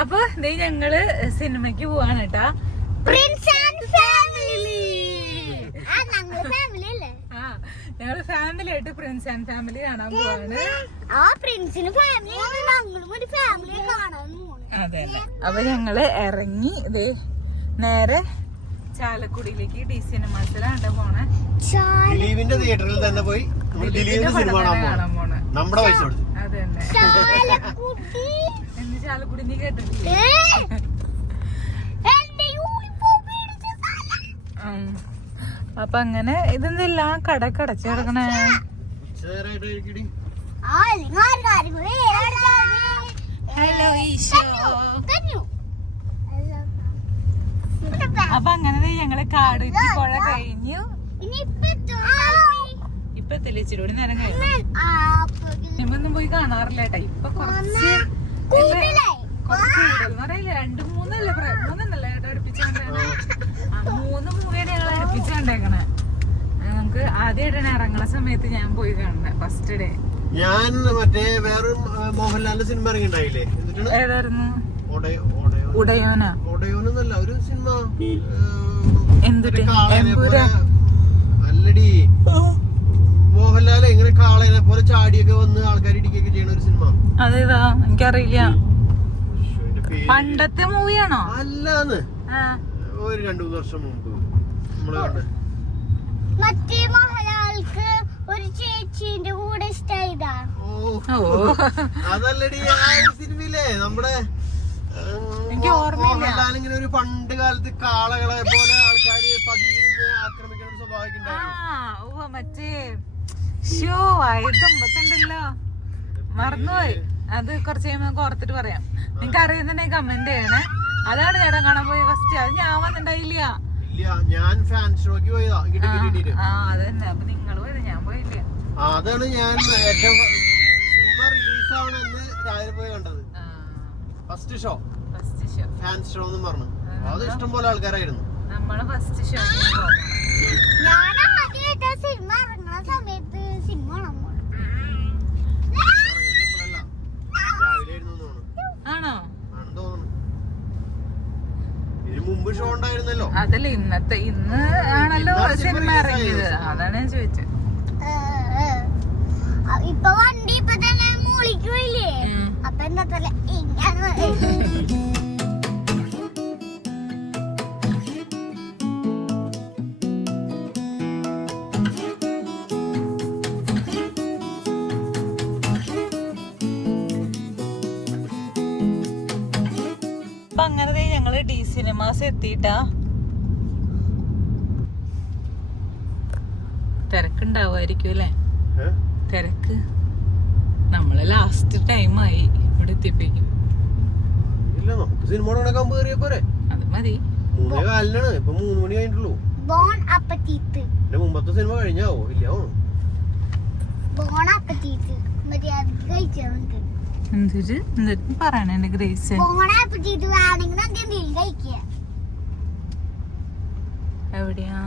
അപ്പൊ ദേ ഞങ്ങൾ സിനിമയ്ക്ക് പോവാണ് കേട്ടാ പ്രിൻസ് ആൻഡ് ഫാമിലി ആ ഞങ്ങൾ ഫാമിലി അല്ലേ? ആ ഞങ്ങൾ ഫാമിലി ആയിട്ട് പ്രിൻസ് ആൻഡ് ഫാമിലി കാണാൻ പോവാണ്. ആ പ്രിൻസിന് ഫാമിലി ഞങ്ങളും ഒരു ഫാമിലി കാണാൻ പോണു അതെ അപ്പൊ ഞങ്ങൾ ഇറങ്ങി ദേ നേരെ ചാലക്കുടിയിലേക്ക് ഡി സിനിമാസിലാണ് പോണേ. ദിലീപിന്റെ തിയേറ്ററിൽ തന്നെ പോയി നമ്മൾ ദിലീപിന്റെ സിനിമ കാണാൻ കാണാൻ പോണേ. നമ്മുടെ പൈസ കൊടുത്ത്. അതെ തന്നെ ചാലക്കുടി നീ കേട്ടിട്ടില്ലേ? അപ്പൊ അങ്ങനെ ഇതെന്തില്ല? കട കടച്ചു കിടക്കണേ. ഹലോ ഈശോ. അപ്പൊ അങ്ങനെ ഞങ്ങൾ കാട് പുഴ കഴിഞ്ഞു. ഇനി ഇപ്പൊ തെളിച്ചിട്ട് നേരം കഴിഞ്ഞു. അപ്പൊ പോയി കാണാറില്ല കേട്ടാ. ഇപ്പൊ കുറച്ച് കൂടുതൽ. രണ്ട് മൂന്നല്ലേ പ്ര- മൂന്നെണ്ണല്ലേ ഏട്ടാ അടുപ്പിച്ചാണ്ടാണ് മൂന്ന് മൂവിയാണ് ഞങ്ങൾ അടുപ്പിച്ചാണ്ടേക്കണേ. നമുക്ക് ആദ്യമായിട്ടാണ് ഇറങ്ങണ സമയത്ത് ഞാൻ പോയി കാണണേ ഫസ്റ്റ് ഡേ ഞാൻ മറ്റേ വേറെ മോഹൻലാലിന്റെ സിനിമ ഇറങ്ങിണ്ടായില്ലേ? ഏതായിരുന്നു? ഉടയോനാ? ഒരു സിനിമ എന്തുട്ട്? അല്ലടി. മോഹൻലാൽ എങ്ങനെ കാളയെ പോലെ ചാടിയൊക്കെ വന്ന് ആൾക്കാർ ഇടിക്കൊക്കെ ചെയ്യണ ഒരു സിനിമ അതേതാ? എനിക്കറിയില്ല. പണ്ടത്തെ മൂവിയാണോ? അല്ലാന്ന്. ആ. ഒരു രണ്ടു മൂന്ന് വർഷം മുമ്പ്. നമ്മൾ കണ്ടത് മറ്റേ മോഹൻലാൽക്ക് ഒരു ചേച്ചീന്റെ കൂടെ അതല്ലടി ആ സിനിമയിലെ നമ്മുടെ എനിക്ക് ഓർമ്മയില്ല. മോഹൻലാൽ ഇങ്ങനെ ഒരു പണ്ട് കാലത്ത് കാളകളെ പോലെ ആൾക്കാര് പതിയിരുന്ന് ആക്രമിക്കുന്ന ഒരു സ്വഭാവമൊക്കെ ആ ഉണ്ടായിരുന്നു. മറ്റേ ഷോ മറന്നുപോയി. അത് കുറച്ച് കഴിയുമ്പോ നമുക്ക് ഓർത്തിട്ട് പറയാം. നിങ്ങക്ക് അറിയുന്ന കമന്റ് ചെയ്യണേ. അതാണ് ചേട്ടൻ കാണാൻ പോയി ഫസ്റ്റ് അത് ഞാൻ വന്നിട്ടുണ്ടായില്ല. ഇല്ല ഞാൻ ഫാൻ ഷോക്ക് പോയതാ. ഇങ്ങോട്ട് ആ, അതന്നെ. അപ്പൊ നിങ്ങൾ പോയത് ഞാൻ പോയില്ല. അതാണ് ഞാൻ ഏറ്റവും സിനിമ റിലീസ് രാവിലെ പോയി കണ്ടത്. First show first show fan show എന്ന് പറഞ്ഞു. അത് ഇഷ്ടം പോലെ ആൾക്കാരായിരുന്നു. നമ്മൾ ഫസ്റ്റ് ഷോ ഞാൻ ആദ്യമായിട്ട് സിനിമ ഇറങ്ങുന്ന സമയത്ത് സിനിമ കാണാൻ പോണു. ഇറങ്ങുന്നത് ഇപ്പോഴല്ല. രാവിലെ ആയിരുന്നു എന്ന് തോന്നുന്നു ആണോ ആണെന്ന് തോന്നുന്നു ഇതിന് മുമ്പ് ഷോ ഉണ്ടായിരുന്നല്ലോ അതല്ല ഇന്നത്തെ ഇന്ന് ആണല്ലോ സിനിമ ഇറങ്ങിയത്. അതാണ് ഞാൻ ചോദിച്ചത്. ഇപ്പൊ വണ്ടി ഇപ്പൊ തന്നെ മോളിക്ക് പോയില്ലേ? ഉം. അപ്പൊ എന്നത്തല്ല അങ്ങനെ ദേ ഞങ്ങൾ ഡി സിനിമാസ് എത്തിയിട്ടാ. തിരക്കുണ്ടാവുമായിരിക്കും അല്ലേ? തിരക്ക്. നമ്മൾ ലാസ്റ്റ് ടൈമായി ഇവിടെ എത്തിപ്പിക്കും ഇല്ല നമുക്ക് സിനിമ കണക്കാൻ കയറിയ പോരെ. അത് മതി. മൂന്നേ കാലിനാണ് ഇപ്പൊ മൂന്ന് മണി കഴിഞ്ഞിട്ടുള്ളൂ. ബോൺ അപ്പത്തീത്ത് എന്റെ മുമ്പത്തെ സിനിമ കഴിഞ്ഞാവോ? ഇല്ല ബോൺ അപ്പത്തീത്ത് മര്യാദയ്ക്ക് കഴിച്ചാൽ എന്നിട്ട് എന്തൊരു പറയണ എന്റെ ഗ്രേസ്? എവിടെയാ?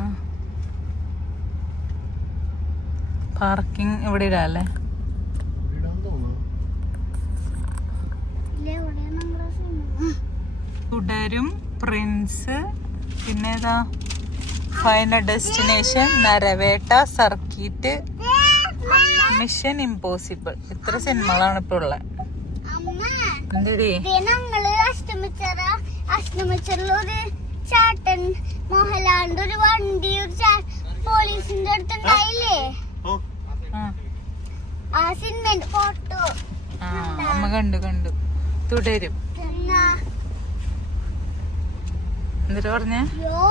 പാർക്കിംഗ് ഇവിടെ ഇടാല്ലേ തുടരും പ്രിൻസ്. പിന്നെ ഏതാ final destination Narivetta circuit. Mission impossible ഇത്ര സിനിമകളാണ് ഇപ്പൊ ഉള്ളത് ഞങ്ങൾ അഷ്ടമിച്ചറ. അഷ്ടമിച്ചറിൽ ഒരു ചേട്ടൻ മോഹൻലാലിന്റെ ഒരു വണ്ടി ഒരു പോലീസിന്റെ അടുത്തുണ്ടായില്ലേ? ആ. സിനിമന്റെ ഫോട്ടോ. അമ്മ കണ്ടു കണ്ടു. തുടരും എന്നിട്ട് പറഞ്ഞേ? യോ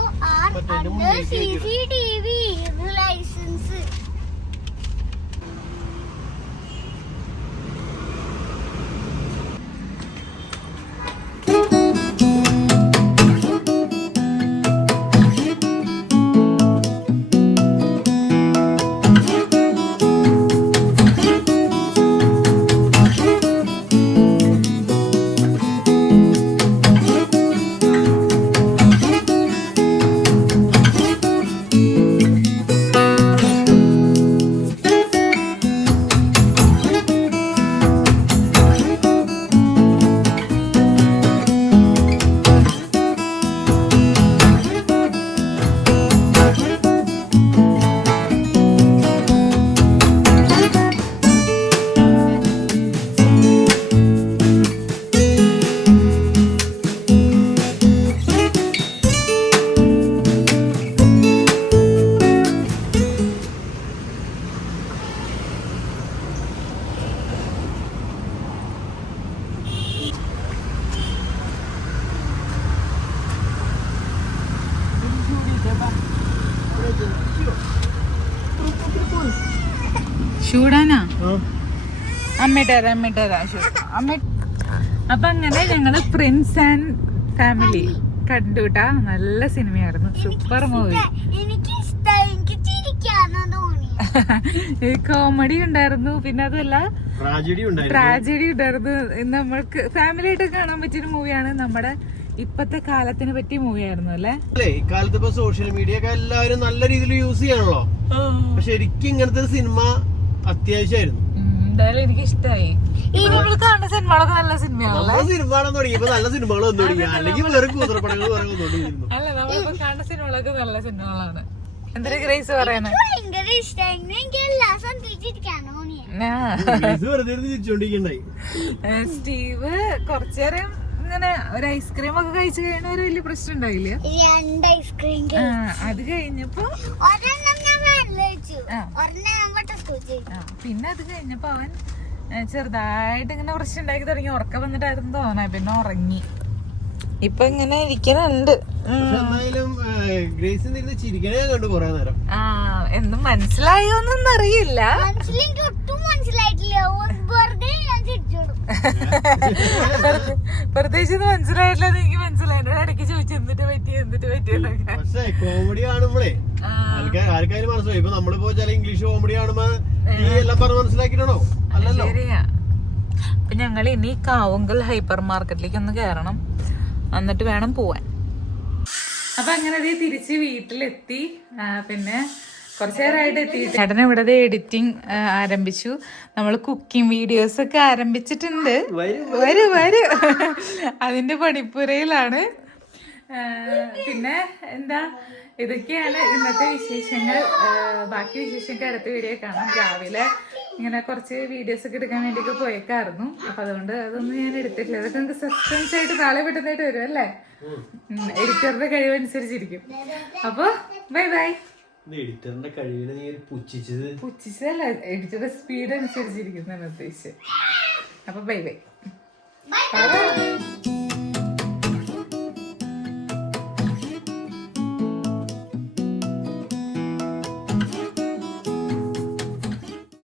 ലൈസൻസ് അമ്മയുടെ തരാം അമ്മയുടെ തരാം. അമ്മ അപ്പൊ അങ്ങനെ ഞങ്ങൾ പ്രിൻസ് ആൻഡ് ഫാമിലി കണ്ടുട്ടാ. നല്ല സിനിമയായിരുന്നു. സൂപ്പർ മൂവി കോമഡി ഉണ്ടായിരുന്നു. പിന്നെ അതല്ല ട്രാജഡി ഉണ്ടായിരുന്നു. നമ്മൾക്ക് ഫാമിലി ആയിട്ട് കാണാൻ പറ്റിയൊരു മൂവിയാണ് നമ്മുടെ ഇപ്പത്തെ കാലത്തിനെ പറ്റി മൂവിയായിരുന്നു അല്ലേ? അല്ലേ ഇക്കാലത്ത് ഇപ്പൊ സോഷ്യൽ മീഡിയ ഒക്കെ എല്ലാവരും നല്ല രീതിയിൽ യൂസ് ചെയ്യാണല്ലോ. പക്ഷെ ശരിക്കും ഇങ്ങനത്തെ ഒരു സിനിമ അത്യാവശ്യമായിരുന്നു. ഉം, എന്തായാലും എനിക്ക് ഇഷ്ടമായി നമ്മൾ കാണുന്ന സിനിമകളൊക്കെ നല്ല സിനിമയാണല്ലേ? നല്ല സിനിമകൾ വന്നു തുടങ്ങി. അല്ലെങ്കിൽ വേറെ കൂതറപ്പടങ്ങൾ വേറെ വന്നുകൊണ്ടിരിക്കുന്നു അല്ല നമ്മളിപ്പോ കാണുന്ന സിനിമകളൊക്കെ നല്ല സിനിമകളാണ്. എന്തൊരു ഗ്രേസ് പറയണേ സ്റ്റീവ് കുറച്ചേരം ഇങ്ങനെ ഒരു ഐസ്ക്രീം ഒക്കെ കഴിച്ചു കഴിഞ്ഞ ഒരു വലിയ പ്രശ്നം ഉണ്ടായില്ല രണ്ട് ഐസ്ക്രീം ആ, അത് കഴിഞ്ഞപ്പോ പിന്നെ അത് കഴിഞ്ഞപ്പോ അവൻ ചെറുതായിട്ട് ഇങ്ങനെ പ്രശ്നം ഉണ്ടാക്കി തുടങ്ങി. ഉറക്കം വന്നിട്ടായിരുന്നു തോന്നാ പിന്നെ ഉറങ്ങി. ഇപ്പൊ ഇങ്ങനെ ഇരിക്കണുണ്ട്. ആ എന്നും മനസ്സിലായോന്നൊന്നും അറിയില്ല. ഒട്ടും മനസ്സിലായിട്ടില്ല. പ്രത്യേകിച്ച് ഇത് മനസ്സിലായിട്ടില്ല എനിക്ക് മനസ്സിലായി. എന്നോട് ഇടയ്ക്ക് ചോദിച്ചു എന്തിട്ട് പറ്റി? എന്തിട്ട് പറ്റിയെന്നൊക്കെ പക്ഷേ കോമഡി കാണുമ്പോഴേ ആൾക്കാർ ആർക്കാരും മനസ്സിലായി. ഇപ്പൊ നമ്മളിപ്പോ ചില ഇംഗ്ലീഷ് കോമഡി കാണുമ്പോ എല്ലാം പറഞ്ഞ് മനസ്സിലാക്കിട്ടാണോ അല്ലല്ലോ. ശരിയാ. അപ്പൊ ഞങ്ങൾ ഇനി കാവുങ്കൽ ഹൈപ്പർ മാർക്കറ്റിലേക്ക് ഒന്ന് കയറണം എന്നിട്ട് വേണം പോവാൻ. അപ്പൊ അങ്ങനെ തിരിച്ച് വീട്ടിലെത്തി. പിന്നെ കുറച്ചു നേരമായിട്ട് എത്തി ചേട്ടൻ ഇവിടെ എഡിറ്റിംഗ് ആരംഭിച്ചു. നമ്മൾ കുക്കിംഗ് വീഡിയോസ് ഒക്കെ ആരംഭിച്ചിട്ടുണ്ട്. വരൂ വരൂ. അതിന്റെ പണിപ്പുരയിലാണ്. പിന്നെ എന്താ ഇതൊക്കെയാണ് ഇന്നത്തെ വിശേഷങ്ങൾ. ബാക്കി വിശേഷങ്ങൾ അടുത്ത വീഡിയോ കാണാം. രാവിലെ ഇങ്ങനെ കുറച്ച് വീഡിയോസ് ഒക്കെ എടുക്കാൻ വേണ്ടിയൊക്കെ പോയേക്കായിരുന്നു. അപ്പൊ അതുകൊണ്ട് അതൊന്നും ഞാൻ എടുത്തിട്ടില്ല. അതൊക്കെ നമുക്ക് സസ്പെൻസ് ആയിട്ട് നാളെ പെട്ടെന്നായിട്ട് വരും അല്ലേ? എഡിറ്ററുടെ കഴിവനുസരിച്ചിരിക്കും. അപ്പൊ ബൈ ബൈ എഡിറ്ററിന്റെ കഴിവിനെ നീ പുച്ഛിച്ചത്? പുച്ഛിച്ചല്ല എഡിറ്ററുടെ സ്പീഡ് അനുസരിച്ചിരിക്കുന്നതാണ് ഉദ്ദേശിച്ചത്. അപ്പൊ ബൈ ബൈ ബൈ